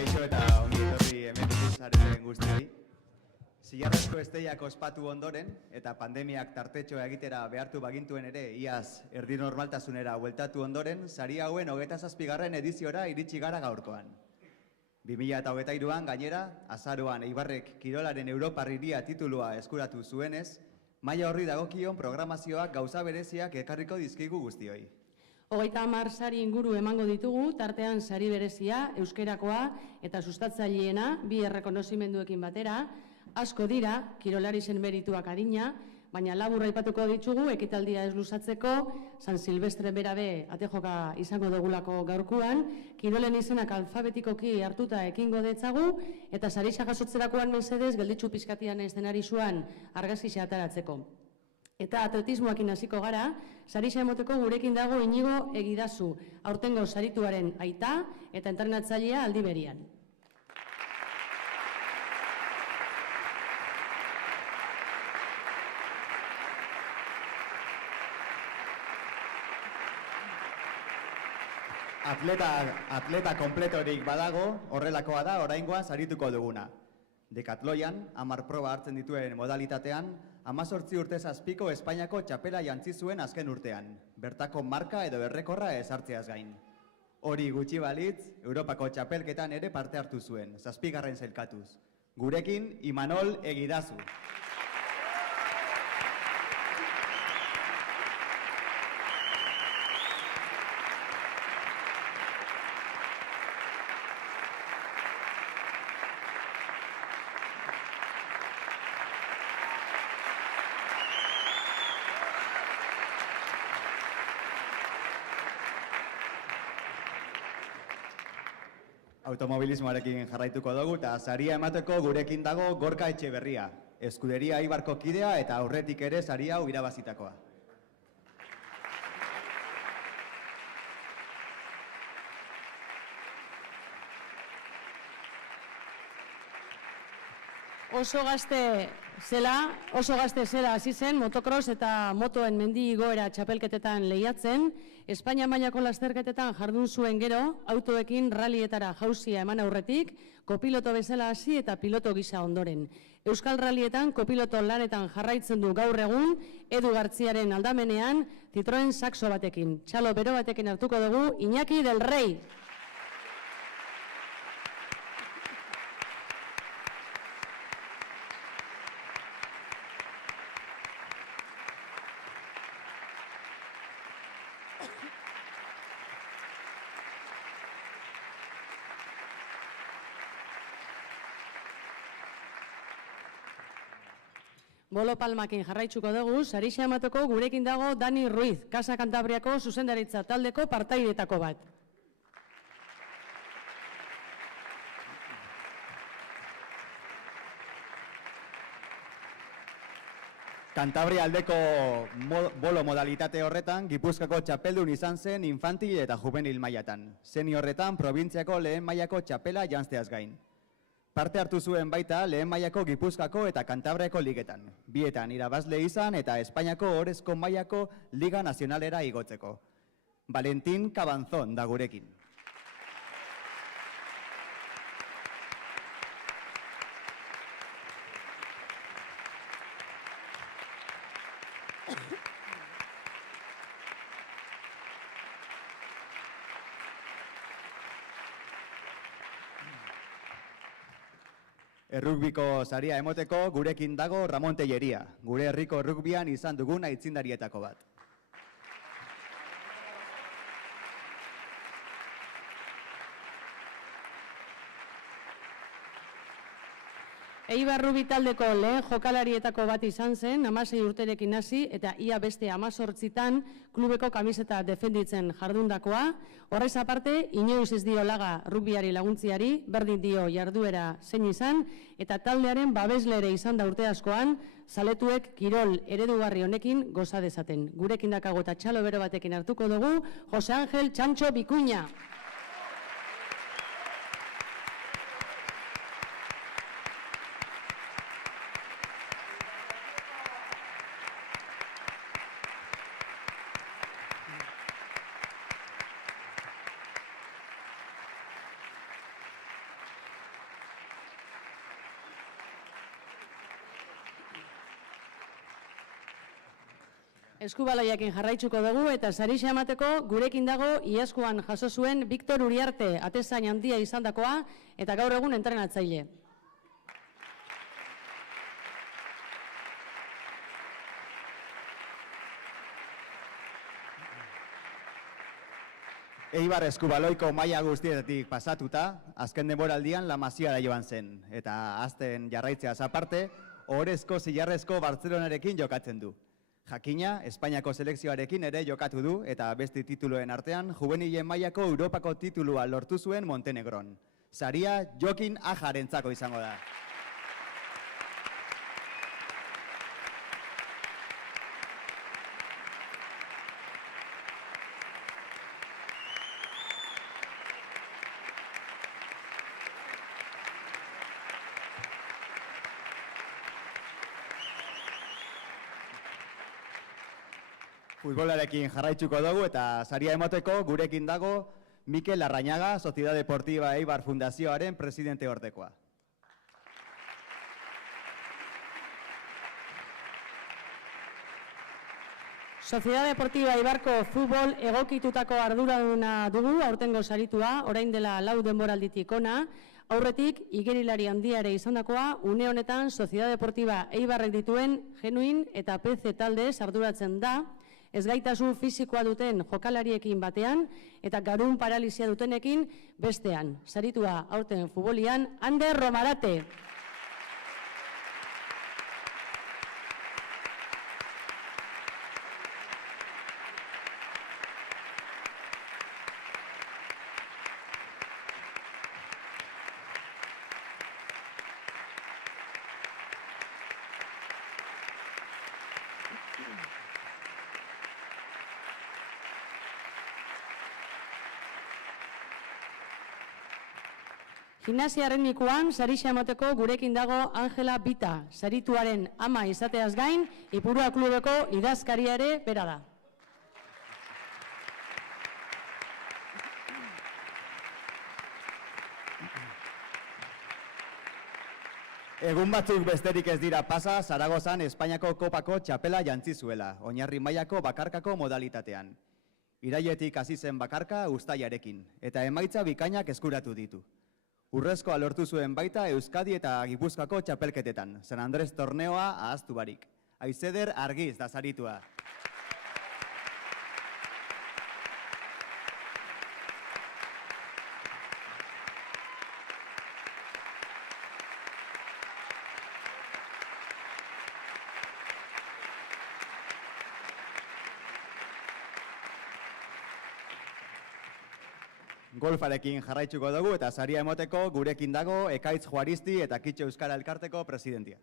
Kaixo eta ongi etorri hemen zareten guztiei. Zilarrezko esteiak ospatu ondoren eta pandemiak tartetxoa egitera behartu bagintuen ere iaz erdi normaltasunera bueltatu ondoren, sari hauen 27. ediziora iritsi gara gaurkoan. 2023an gainera, azaroan Eibarrek Kirolaren Europar Hiria titulua eskuratu zuenez, maila horri dagokion programazioak gauza bereziak ekarriko dizkigu guztioi. 30 sari inguru emango ditugu, tartean sari berezia, euskerakoa eta sustatzaileena, bi errekonozimenduekin batera, asko dira, kirolari zen merituak adina, baina labur aipatuko ditugu, ekitaldia ez luzatzeko, San Silvestre berabe atejoka izango dugulako gaurkuan, kirolen izenak alfabetikoki hartuta ekingo detzagu, eta sarisa jasotzerakoan mesedez, gelditzu pizkatian eszenarizuan argazkia ataratzeko. Eta atletismoakin hasiko gara, sarisa emoteko gurekin dago Inigo Egidazu, aurtengo sarituaren aita eta entrenatzailea aldi berian. Atleta konpletorik badago, horrelakoa da oraingoan sarituko duguna. Dekatloian, 10 proba hartzen dituen modalitatean, 18 urtez azpiko Espainiako txapela jantzi zuen azken urtean, bertako marka edo errekorra ezartzeaz gain. Hori gutxi balitz, Europako txapelketan ere parte hartu zuen, 7. sailkatuz. Gurekin, Imanol Egidazu. Automobilismoarekin jarraituko dugu eta saria emateko gurekin dago Gorka Etxeberria, Eskuderia Eibarko kidea eta aurretik ere saria hau irabazitakoa. Oso gazte zela hasi zen motocross eta motoen mendi igoera txapelketetan lehiatzen, Espainia mailako lasterketetan jardun zuen gero, autoekin rallietara jauzia eman aurretik, kopiloto bezala hasi eta piloto gisa ondoren. Euskal Rallietan kopiloto lanetan jarraitzen du gaur egun, Edu Gartziaren aldamenean, Citroen Saxo batekin. Txalo bero batekin hartuko dugu, Iñaki del Rey. Bolo palmakin jarraitzuko dugu, sarisa emateko gurekin dago Dani Ruiz, Casa Cantabriako zuzendaritza taldeko partaidetako bat. Kantabria aldeko bolo modalitate horretan, Gipuzkoako txapeldun izan zen infantil eta juvenil mailatan. Seniorretan, probintziako lehen mailako txapela janzteaz gain. Parte hartu zuen baita lehen mailako Gipuzkoako eta Kantabriako ligetan. Bietan irabazle izan eta Espainiako orezko mailako Liga Nazionalera igotzeko. Valentin Cabanzón da gurekin. Errugbiko saria emoteko gurekin dago Ramon Telleria, gure herriko errugbian izan dugun aitzindarietako bat. Eibar Rugby taldeko lehen jokalarietako bat izan zen, 16 urterekin hasi eta ia beste 18tan klubeko kamiseta defenditzen jardundakoa. Horrez aparte, inoiz ez dio laga rugbiari laguntziari, berdin dio jarduera zein izan, eta taldearen babeslere izan da urte askoan, zaletuek kirol eredugarri honekin goza dezaten. Gurekin dakago eta txalo bero batekin hartuko dugu, Jose Ángel Txantxo Bikuña. Eskubaloiakin jarraitzuko dugu eta sarixa emateko gurekin dago iazkoan jaso zuen Victor Uriarte atezain handia izandakoa eta gaur egun entrenatzaile. Eibar eskubaloiko maila guztietik pasatuta, azken denboraldian La Masiara joan zen. Eta azten jarraitzeaz aparte, ohorezko zilarrezko Bartzelonarekin jokatzen du. Jakina, Espainiako selekzioarekin ere jokatu du eta beste tituluen artean, juvenilen mailako Europako titulua lortu zuen Montenegron. Saria Jokin Ajarentzako izango da. Futbolarekin jarraitzuko dugu eta saria emateko gurekin dago Mikel Larrañaga, Sociedad Deportiva Eibar Fundazioaren presidente ordekoa. Sociedad Deportiva Eibarko futbol egokitutako arduraduna dugu aurtengo saritua, orain dela 4 denboralditik ona. Aurretik, igerilari handiare izandakoa, une honetan Sociedad Deportiva Eibarrek dituen Genuin eta PC taldez arduratzen da, ezgaitasun fisikoa duten jokalariekin batean eta garun paralizia dutenekin bestean. Saritua aurten futbolian, Ander Romarate. Gimnasia Arrenikoan sarixa emateko gurekin dago Angela Bita, sarituaren ama izateaz gain, Ipurua klubeko idazkaria ere bera da. Egun batzuk besterik ez dira pasa, Zaragozan Espainiako kopako txapela jantzi zuela, oinarri mailako bakarkako modalitatean. Irailetik hasi zen bakarka uztailarekin, eta emaitza bikainak eskuratu ditu. Urrezkoa lortu zuen baita Euskadi eta Gipuzkoako txapelketetan, San Andres torneoa ahaztu barik. Aizeder Argiz da saritua. Golfarekin jarraitzuko dugu eta saria emoteko gurekin dago Ekaitz Juaristi eta Kitxo Euskara Elkarteko presidentia.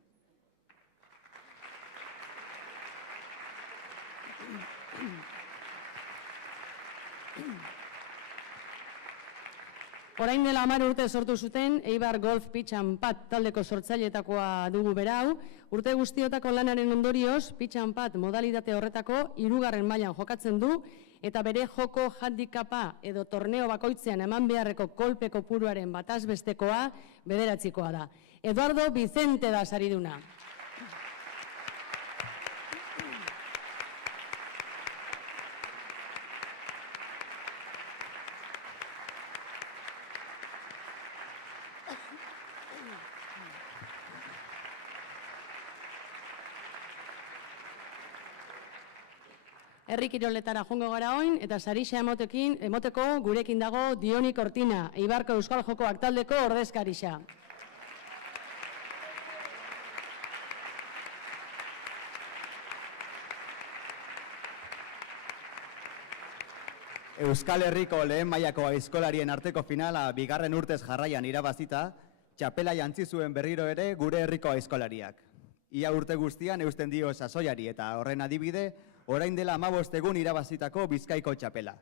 Orain dela 10 urte sortu zuten Eibar Golf Pitch and Pad taldeko sortzaileetakoa dugu berau. Urte guztiotako lanaren ondorioz, Pitch and Pad modalitate horretako 3. mailan jokatzen du eta bere joko handicapa edo torneo bakoitzean eman beharreko kolpe kopuruaren batazbestekoa 9koa da. Eduardo Vicente da sariduna. Herri kiroletara joango gara oin eta sarixa emoteko gurekin dago Dioni Cortina, Eibarko Euskal Jokoak taldeko ordezkarixa. Euskal Herriko lehen mailako aizkolarien arteko finala 2. urtez jarraian irabazita, txapela jantzi zuen berriro ere gure herriko aizkolariak. Ia urte guztian eusten dio sasoiari eta horren adibide, orain dela 15 egun irabazitako Bizkaiko txapela.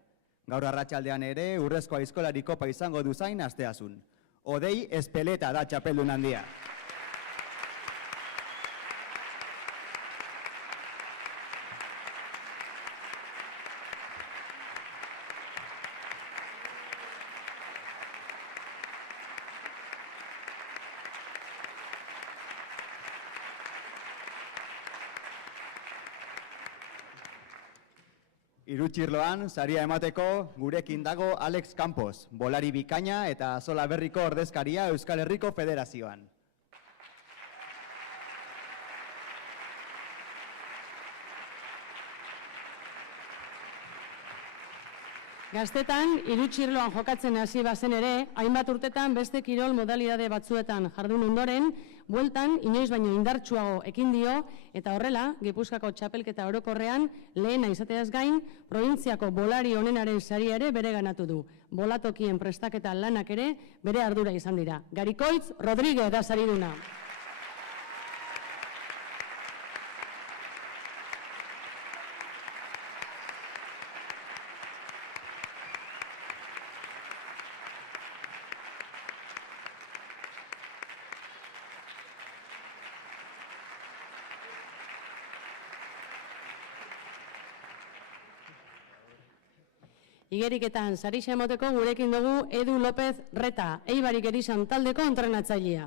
Gaur arratsaldean ere urrezko aizkolari kopa izango du zain asteazun. Odei Espeleta da txapeldun handia. Irutxirloan saria emateko gurekin dago Alex Campos, bolari bikaina eta Azola Berriko ordezkaria Euskal Herriko Federazioan. Gaztetan, irutxirloan jokatzen hasi bazen ere, hainbat urtetan beste kirol modalidade batzuetan jardun ondoren, bueltan inoiz baino indartsuago ekin dio, eta horrela, Gipuzkoako txapelketa orokorrean, lehena izateaz gain, probintziako bolari onenaren saria ere bereganatu du. Bolatokien prestaketa lanak ere bere ardura izan dira. Garikoitz Rodríguez da sariduna. Igeriketan sarixa emoteko gurekin dugu Edu López Reta, Eibarik Erizan taldeko entrenatzailea.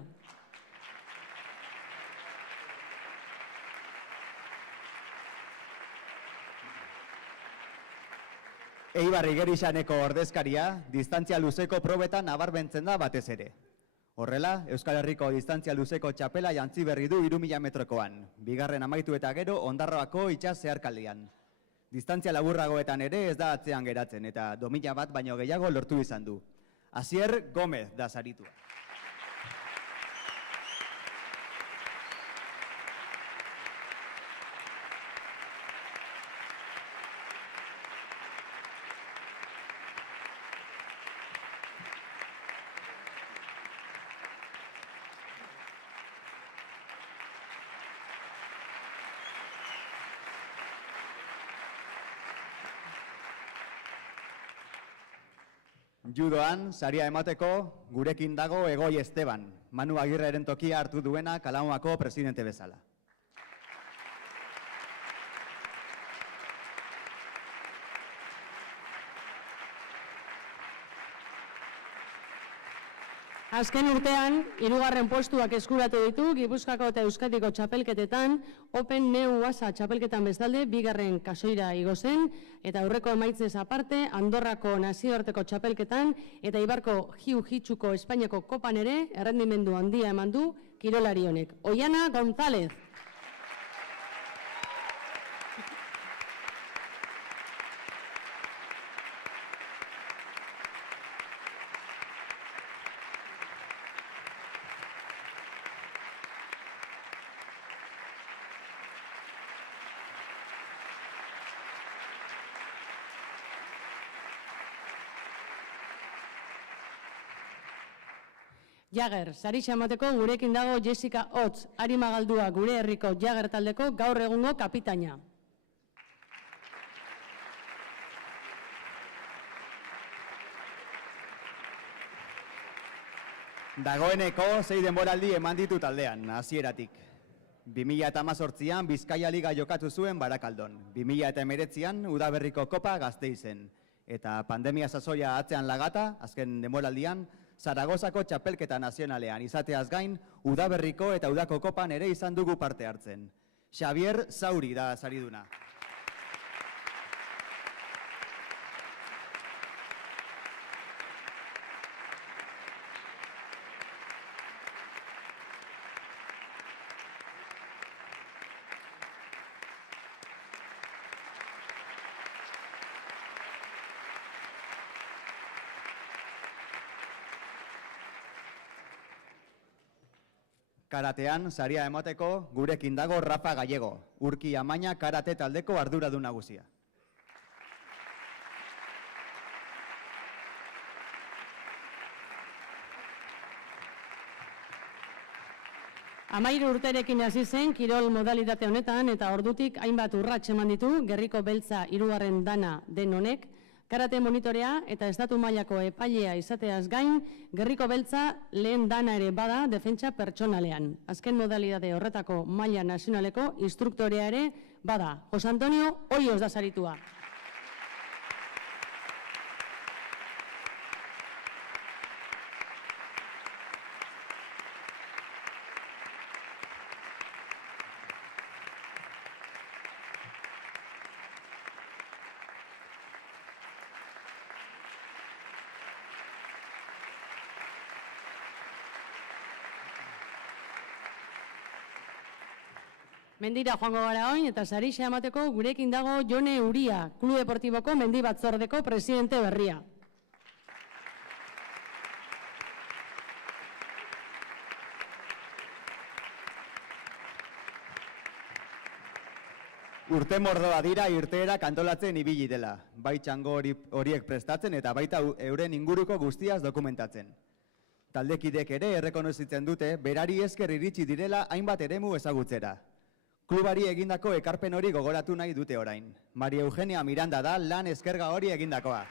Eibar Igerizaneko ordezkaria, distantzia luzeko probetan nabarmentzen da batez ere. Horrela, Euskal Herriko distantzia luzeko txapela jantzi berri du 3000 metrokoan, bigarren amaitu eta gero Ondarroako itsas zeharkaldian. Distantzia laburragoetan ere ez da atzean geratzen eta 2000 bat baino gehiago lortu izan du. Asier Gómez da saritua. Judoan, saria emateko, gurekin dago Egoi Esteban, Manu Agirreren tokia hartu duena Kalamoako presidente bezala. Azken urtean, 3. postuak eskuratu ditu Gipuzkoako eta Euskadiko txapelketetan, Open Neu Uasa txapelketan bestalde, 2. kasoira igo zen, eta aurreko emaitzez aparte, Andorrako nazioarteko txapelketan, eta Ibarko Jiu-Jitsuko Espainiako kopan ere, errendimendu handia eman du kirolari honek. Oiana González. Jager, sarixa emateko gurekin dago Jessica Otz, Arima Galdua gure herriko Jager taldeko gaur egungo kapitaina. Dagoeneko 6 denboraldi eman ditu taldean, hasieratik. 2018an Bizkaia Liga jokatu zuen Barakaldon, 2019an Udaberriko Kopa Gasteizen, eta pandemia sasoia atzean lagata, azken denboraldian, Zaragozako txapelketa nazionalean izateaz gain, Udaberriko eta Udako kopan ere izan dugu parte hartzen. Xavier Zauri da sariduna. Karatean, saria emateko, gurekin dago Rafa Gallego, Urki Amaina karate taldeko arduradun nagusia. Amairu urterekin hasi zen kirol modalitate honetan eta ordutik hainbat urrats eman ditu Gerriko Beltza 3. dana den honek, karate monitorea eta estatu mailako epailea izateaz gain, Gerriko Beltza lehen dana ere bada defentsa pertsonalean. Azken modalidade horretako maila nazionaleko instruktorea ere bada. Jose Antonio Hoyos da saritua. Mendira joango gara oin eta sarixa emateko gurekin dago Jone Uria, Klub Deportiboko mendi batzordeko presidente berria. Urte mordoa dira irteerak antolatzen ibili dela, bai txango horiek prestatzen eta baita euren inguruko guztiaz dokumentatzen. Taldekidek ere errekonozitzen dute, berari esker iritsi direla hainbat eremu ezagutzera. Klubari egindako ekarpen hori gogoratu nahi dute orain. Maria Eugenia Miranda da lan eskerga hori egindakoa.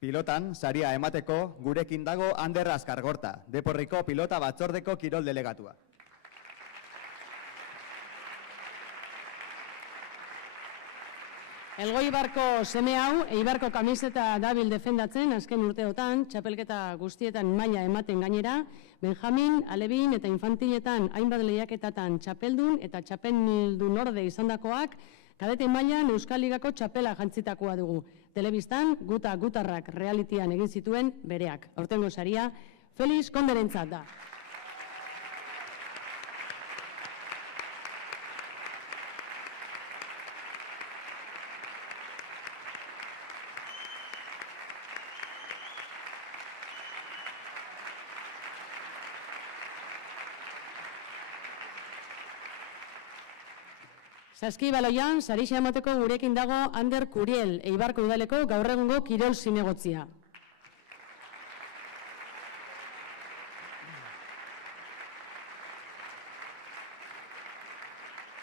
Pilotan, saria emateko, gurekin dago Ander Azkargorta, Deporriko pilota batzordeko kirol delegatua. Elgoi Ibarko seme hau, Eibarko kamiseta dabil defendatzen azken urteotan, txapelketa guztietan maila ematen gainera, Benjamin, Alebin eta infantiletan hainbat lehiaketatan txapeldun eta txapeldun orde izandakoak, kadete mailan Euskal Ligako txapela jantzitakoa dugu. Telebistan, gutarrak realitian egin zituen bereak. Aurtengo saria, Felix Konderentzat da. Saskibaloian, sarixa emateko gurekin dago Ander Kuriel, Eibarko udaleko gaur egungo kirol zinegotzia.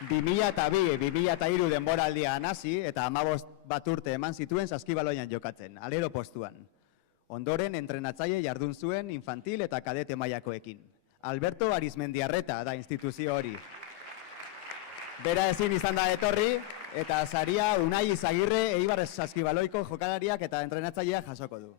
Bi 2003 denboraldian hasi eta 15 bat urte eman zituen Saskibaloian jokatzen, alero postuan. Ondoren entrenatzaile jardun zuen infantil eta kadete mailakoekin. Alberto Arizmendiarreta da instituzio hori. Bera ezin izan da etorri, eta saria Unai Izagirre Eibar Saskibaloiko jokalariak eta entrenatzaileak jasoko du.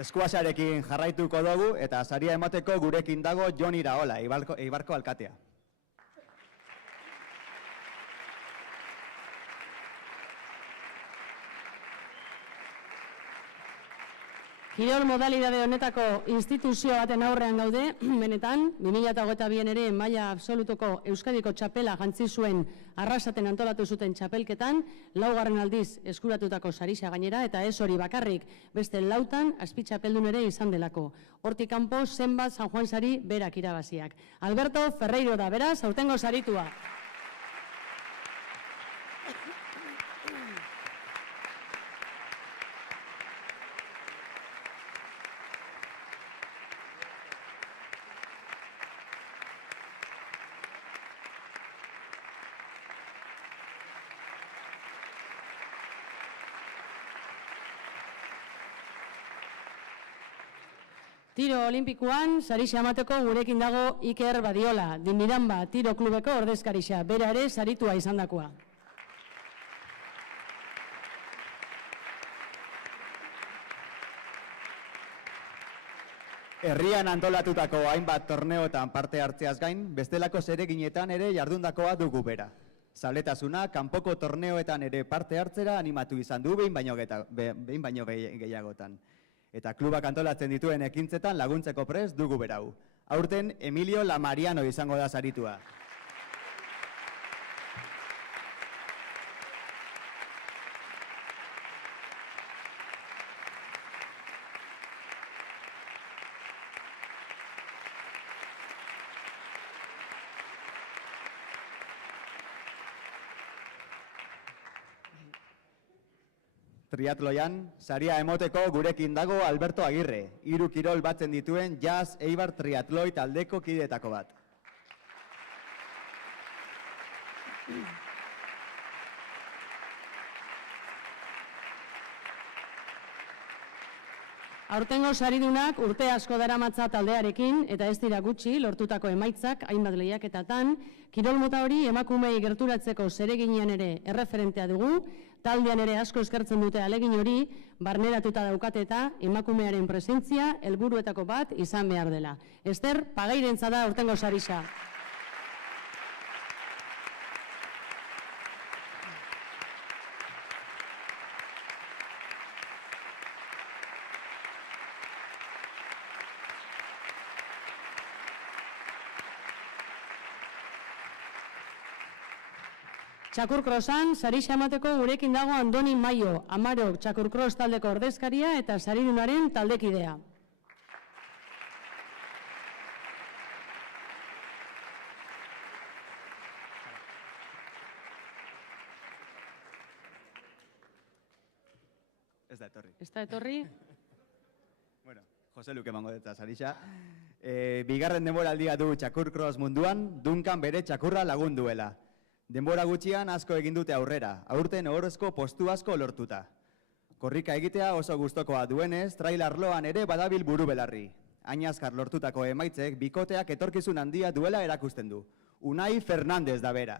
Eskuasarekin jarraituko dugu eta saria emateko gurekin dago Jon Iraola, Eibarko alkatea. Kirol modalidade honetako instituzio baten aurrean gaude, benetan, 2022 ere maila absolutoko Euskadiko txapela jantzi zuen Arrasaten antolatu zuten txapelketan, 4. aldiz eskuratutako sarixa gainera, eta ez hori bakarrik, beste 4 azpitxapeldun ere izan delako. Hortik kanpo zenbat San Juan sari berak irabaziak. Alberto Ferreiro da, beraz, aurtengo saritua. Tiro olimpikoan, sarixa emateko gurekin dago Iker Badiola, Dimiranba tiro klubeko ordezkarixa, bera ere saritua izandakoa. Herrian antolatutako hainbat torneotan parte hartzeaz gain, bestelako zereginetan ere jardundakoa dugu bera. Zaletasuna, kanpoko torneoetan ere parte hartzera animatu izan du behin baino gehiagotan. Eta klubak antolatzen dituen ekintzetan laguntzeko prest dugu berau. Aurten Emilio Lamariano izango da saritua. Triatloian, saria emoteko gurekin dago Alberto Agirre, 3 kirol batzen dituen Jazz Eibar Triatloi taldeko kideetako bat. Aurtengo saridunak urte asko daramatza taldearekin eta ez dira gutxi lortutako emaitzak hainbat lehiaketatan, kirol mota hori emakumei gerturatzeko zereginean ere erreferentea dugu, taldean ere asko eskertzen dute ahalegin hori, barneratuta daukate eta emakumearen presentzia helburuetako bat izan behar dela. Ester, Pagairentza da aurtengo sarisa. Txakur-krosan, sarisa emateko gurekin dago Andoni Maio, Amarok Txakur-kros taldeko ordezkaria eta saridunaren taldekidea. Ez da etorri. Ez da etorri? Bueno, Jose Luke emango dut sarisa. Bigarren denboraldia du Txakur-kros munduan, Duncan bere txakurra lagunduela. Denbora gutxian asko egin dute aurrera, aurten ohorezko postu asko lortuta. Korrika egitea oso gustokoa duenez, trail arloan ere badabil buru belarri. Hainazkar lortutako emaitzek bikoteak etorkizun handia duela erakusten du. Unai Fernandez da bera.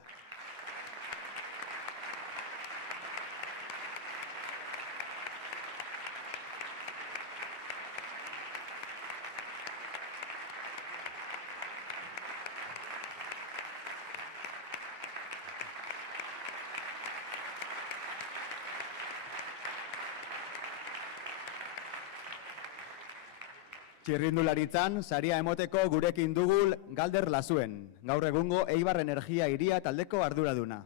Txirrindularitzan, saria emoteko gurekin dugu Galder Lazuen, gaur egungo Eibar Energia Hiria taldeko arduraduna.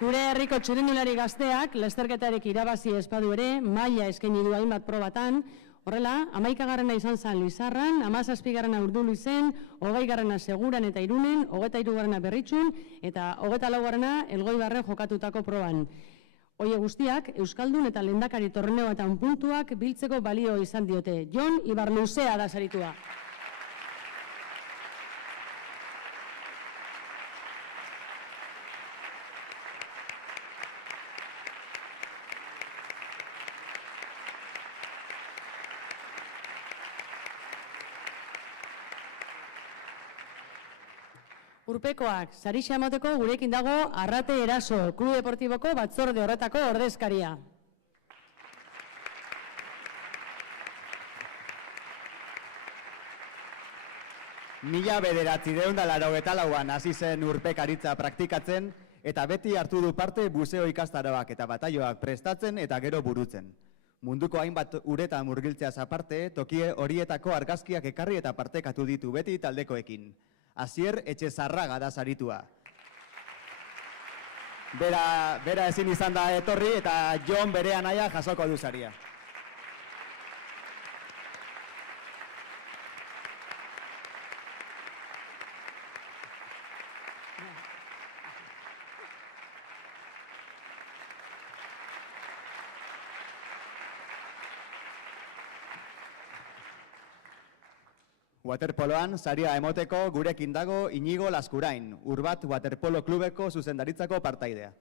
Gure herriko txirrindulari gazteak, lasterketarek irabazi espadu ere, maila eskaini du hainbat probatan. Horrela, 11garrena izan zen Lizarran, 17garrena Urdulu izen, 20garrena Seguran eta Irunen, 23garrena Berritxun eta 24garrena Elgoibarren jokatutako proban. Hoie guztiak, Euskaldun eta lehendakari torneoetan puntuak biltzeko balio izan diote. Jon Ibarluzea da saritua. Urpekoak, sarisa emateko gurekin dago Arrate Eraso, Klub Deportiboko batzorde horretako ordezkaria. Mila 1984an hasi zen urpekaritza praktikatzen eta beti hartu du parte buzeo ikastaroak eta bataioak prestatzen eta gero burutzen. Munduko hainbat uretan murgiltzeaz aparte, toki horietako argazkiak ekarri eta partekatu ditu beti taldekoekin. Asier Etxezarraga da saritua. Bera ezin izan da etorri eta Jon bere anaia jasoko du saria. Waterpoloan saria emoteko gurekin dago Inigo Laskurain, Urbat Waterpolo Klubeko zuzendaritzako partaidea.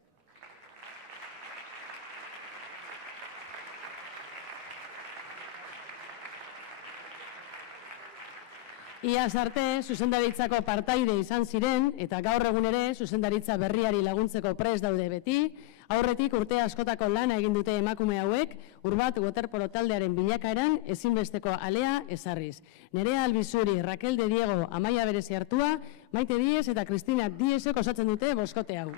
Iaz arte, zuzendaritzako partaide izan ziren eta gaur egun ere zuzendaritza berriari laguntzeko prest daude beti. Aurretik urte askotako lana egin dute emakume hauek, Urbat Waterpolo taldearen bilakaeran ezinbesteko alea ezarriz. Nerea Albizuri, Raquel de Diego, Amaia Berezi Artua, Maite Diez eta Kristina Diezek osatzen dute boskote hau.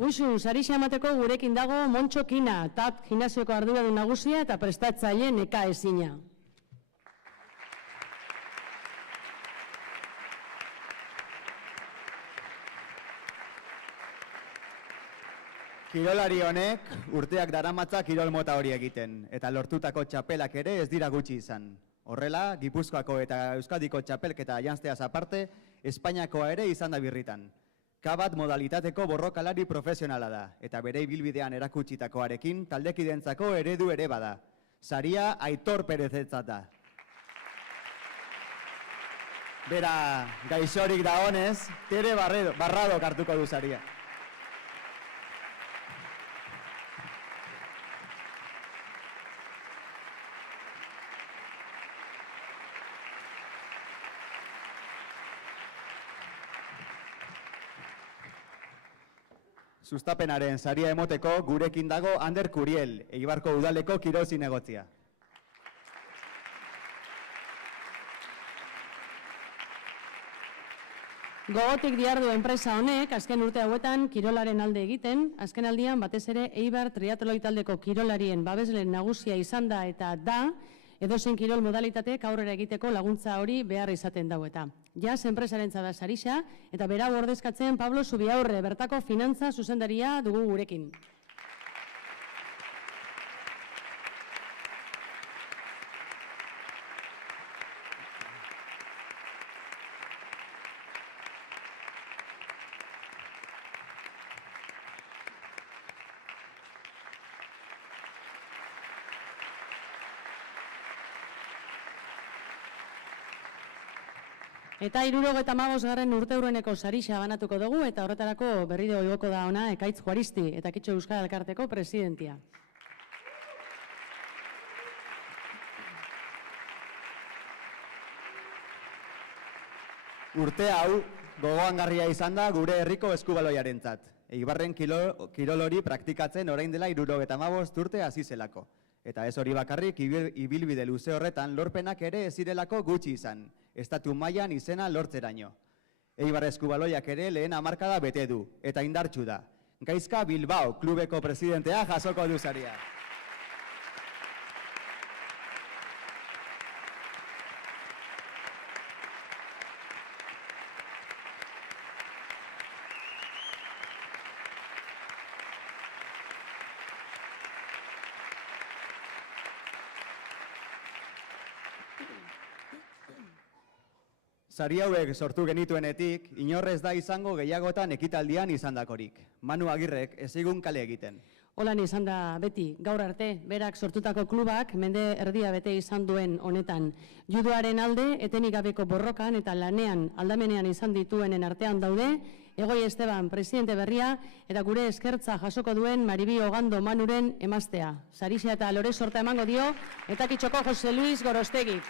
Uixu, sarixa emateko gurekin dago Montxo Kina, TAP gimnasioko arduradun nagusia eta prestatzaile neka ezina. Kirolari honek urteak daramatza kirol mota hori egiten, eta lortutako txapelak ere ez dira gutxi izan. Horrela, Gipuzkoako eta Euskadiko txapelketa janzteaz aparte, Espainiakoa ere izan da birritan. Kabat modalitateko borrokalari profesionala da, eta bere ibilbidean erakutsitakoarekin taldekidentzako eredu ere bada. Saria Aitor Perezetzat da. Bera, gaixorik da honez, Tere Barrado hartuko du saria. Sustapenaren saria emoteko gurekin dago Ander Kuriel, Eibarko udaleko kirol zinegotzia. Gogotik diardu enpresa honek, azken urte hauetan kirolaren alde egiten, azken aldian batez ere Eibar triatloi taldeko kirolarien babesleen nagusia izan da eta da, edozein kirol modalitateek aurrera egiteko laguntza hori behar izaten dau eta. Jaz enpresarentza da sarixa, eta berau ordezkatzen Pablo Zubiaurre, bertako finantza zuzendaria dugu gurekin. Eta 75. urteurreneko sarixa banatuko dugu eta horretarako berriro igoko da ona Ekaitz Juaristi eta Kitxo Euskal Elkarteko presidentia. Urte hau gogoangarria izan da gure herriko eskubaloiarentzat. Eibarren kirol hori praktikatzen orain dela 75 urte hasi zelako. Eta ez hori bakarrik ibilbide luze horretan lorpenak ere ez zirelako gutxi izan. Estatu mailan izena lortzeraino. Eibar eskubaloiak ere lehen hamarkada bete du, eta indartsu da. Gaizka Bilbao klubeko presidentea jasoko du saria. Sari hauek sortu genituenetik, inorrez da izango gehiagotan ekitaldian izandakorik. Manu Agirrek ezigun kale egiten. Holan izan da beti, gaur arte, berak sortutako klubak mende erdia bete izan duen honetan. Judoaren alde, etenik gabeko borrokan eta lanean aldamenean izan dituenen artean daude, Egoi Esteban, presidente berria, eta gure eskertza jasoko duen Maribi Ogando Manuren emaztea. Sarixa eta lore sorta emango dio, eta Kitxoko Jose Luis Gorostegi.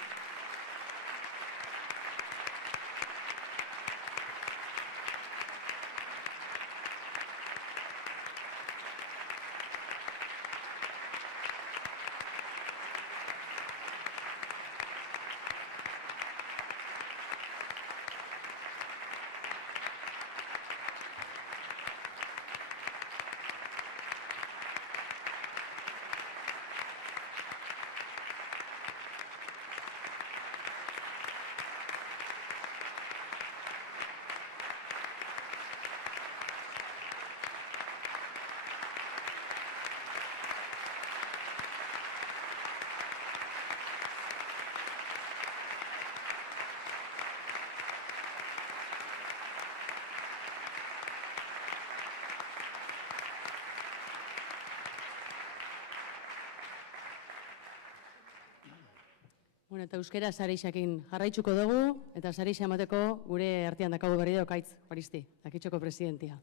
Bueno, eta euskera sarixakin jarraitzuko dugu, eta sarixa emateko gure artean dakago berriro Ekaitz Juaristi, Kitxoko presidentia.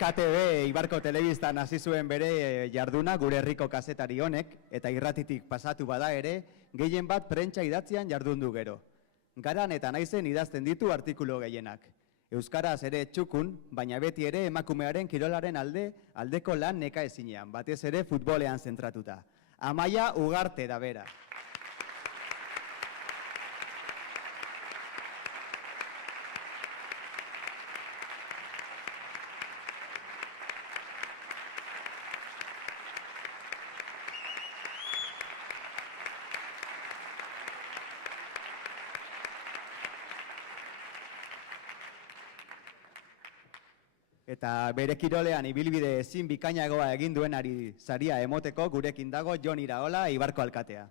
KTB Eibarko telebistan hasi zuen bere jarduna gure herriko kazetari honek, eta irratitik pasatu bada ere, gehien bat prentsa idatzian jardundu gero. Garan eta naizen idazten ditu artikulu gehienak. Euskaraz ere txukun, baina beti ere emakumearen kirolaren aldeko lan neka ezinean, batez ere futbolean zentratuta. Amaia Ugarte da bera. eta bere kirolean ibilbide ezin bikainagoa egin duenari saria emoteko gurekin dago Jon Iraola, Eibarko alkatea.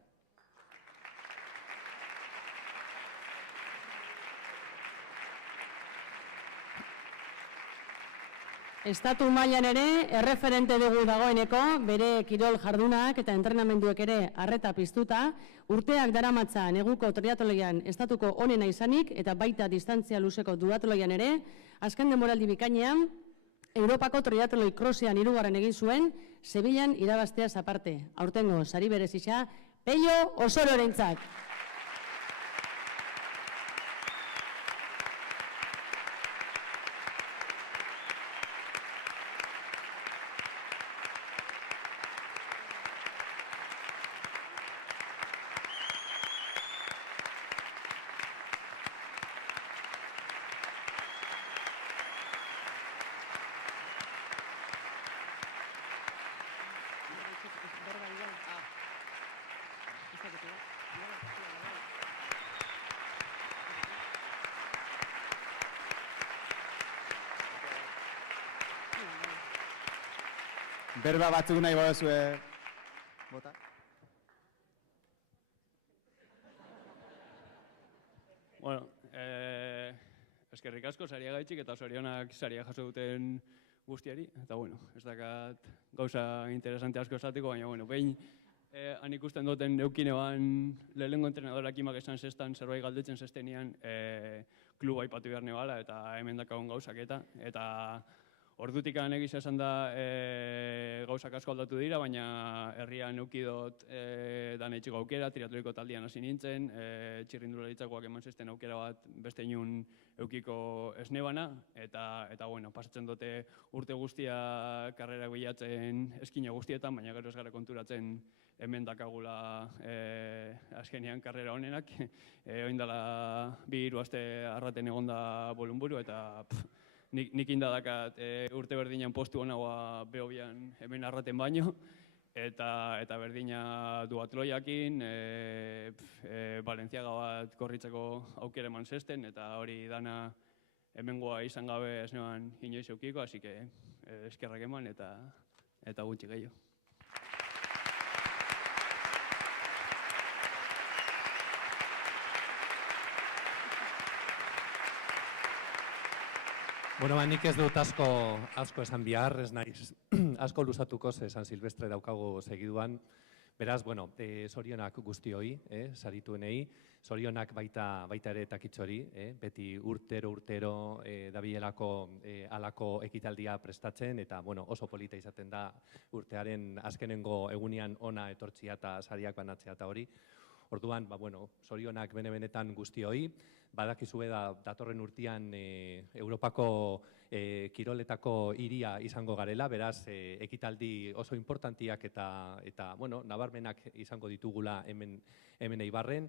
Estatu mailan ere erreferente dugu dagoeneko, bere kirol jardunak eta entrenamenduek ere arreta piztuta, urteak daramatza neguko triatloian estatuko onena izanik eta baita distantzia luzeko duatloian ere, azken denboraldi bikainean, Europako triatloi crossean 3. egin zuen, Sevillan irabazteaz aparte. Aurtengo sari berezia, Pello Osororentzat. Berba batzuk nahi baduzue. Bota. Bueno, eskerrik asko saria gaitxik eta zorionak saria jaso duten guztiari. Eta bueno, ez dakat gauza interesante asko esateko, baina bueno, behin han ikusten duten eukinean lehenengo entrenadorak imak esan zestan zerbait galdetzen zestenian kluba aipatu behar nebala eta hemen dakagun gauzak eta ordutik egiz esan da gauzak asko aldatu dira, baina herrian eukidot dan etxiko aukera, triatloiko taldean hasi nintzen, txirrindularitzakoak eman zesten aukera bat beste inun eukiko esnebana, eta bueno, pasatzen dute urte guztia karrerak bilatzen eskina guztietan, baina gero ez gara konturatzen hemen dakagula azkenean karrera honenak. Oindala 2-3 aste arraten egonda bolunburu, eta nik indadakat urte berdinan postu honagoa behobian hemen arraten baino, eta berdina duatloiakin, Balenciaga bat korritzeko aukera eman zesten, eta hori dana hemengoa izan gabe ez neban inoiz eukiko, así que eskerrak eman eta gutxi gehiago. Bueno, nik ez dut asko esan bihar, ez naiz asko luzatuko ze San Silvestre daukagu segiduan. Beraz, bueno, zorionak guztioi, sarituenei, zorionak baita ere takitxori, beti urtero dabilelako alako ekitaldia prestatzen, eta bueno, oso polita izaten da urtearen azkenengo egunean ona etortzia eta sariak banatzea eta hori. Orduan, bueno, zorionak benetan guztioi, badakizue datorren urtean Europako kiroletako hiria izango garela, beraz, ekitaldi oso importantiak eta bueno, nabarmenak izango ditugula hemen Eibarren.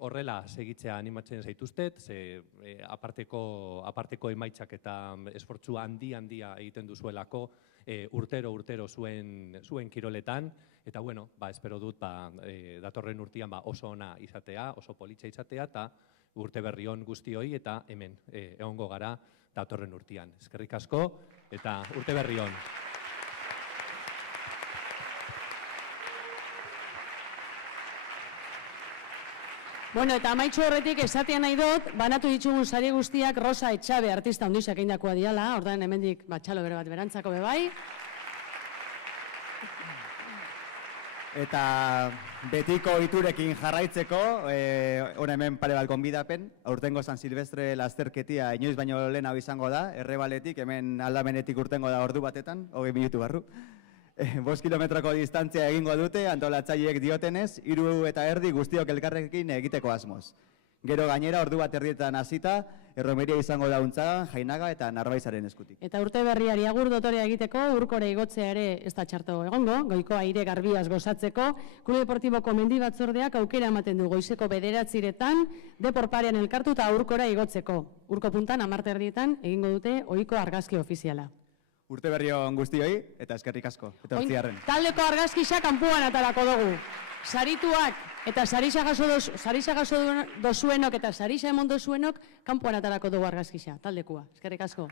Horrela segitzea animatzen zaituztet, ze aparteko emaitzak eta esfortzu handia egiten duzuelako urtero zuen kiroletan, eta bueno, espero dut datorren urtean oso ona izatea, oso politxa izatea, eta urte berri on guztioi, eta hemen egongo gara datorren urtean. Eskerrik asko eta urte berri on. Bueno, eta amaitxu horretik esatea nahi dut, banatu ditugun sari guztiak Rosa Etxabe artista onduizak eindakoa diala, ordan hemendik txalo bere bat berantzako bebai. Eta betiko iturekin jarraitzeko, hona hemen pare bat gonbidapen, aurtengo San Silvestre lasterketia inoiz baino lehenago izango da, Errebaletik, hemen aldamenetik urtengo da ordu batetan, 20 minutu barru. 5 kilometroko distantzia egingo dute, antolatzaileek diotenez, 3,5 guztiok elkarrekin egiteko asmoz. Gero gainera, ordu bat erdietan hasita, erromeria izango dauntza, Jainaga eta Narbaizaren eskutik. Eta urte berriari agur dotorea egiteko, urkore igotzea ere ez da txarto egongo, goiko aire garbiaz gozatzeko, Klub Deportiboko mendi batzordeak aukera ematen du goizeko 9:00 deporparean elkartu eta urkora igotzeko. Urko puntan 10:00 egingo dute ohiko argazki ofiziala. Urte berri on guztioi, eta eskerrik asko, eta urtziarren. Taldeko argazkisa kanpuan atalako dugu. Sarituak eta sarisa jaso dozuenok eta sarisa emon dozuenok kanpuan atalako dugu argazkisa, taldekua. Eskerrik asko.